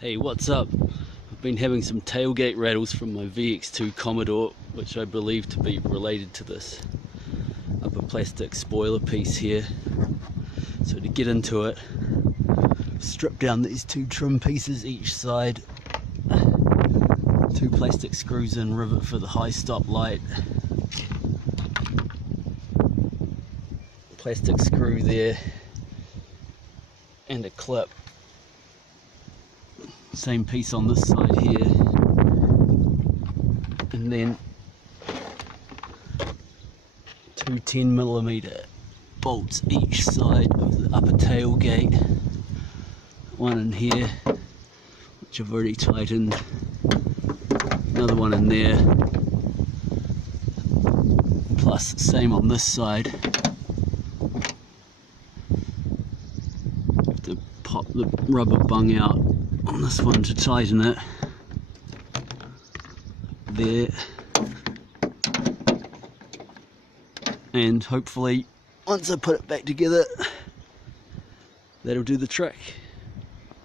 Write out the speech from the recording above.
Hey, what's up? I've been having some tailgate rattles from my VX2 Commodore, which I believe to be related to this upper plastic spoiler piece here. So to get into it, strip down these two trim pieces each side, two plastic screws in, rivet for the high stop light, plastic screw there, and a clip. Same piece on this side here, and then two 10mm bolts each side of the upper tailgate, one in here which I've already tightened, another one in there, plus same on this side. Have to pop the rubber bung out on this one to tighten it there, and hopefully once I put it back together that'll do the trick.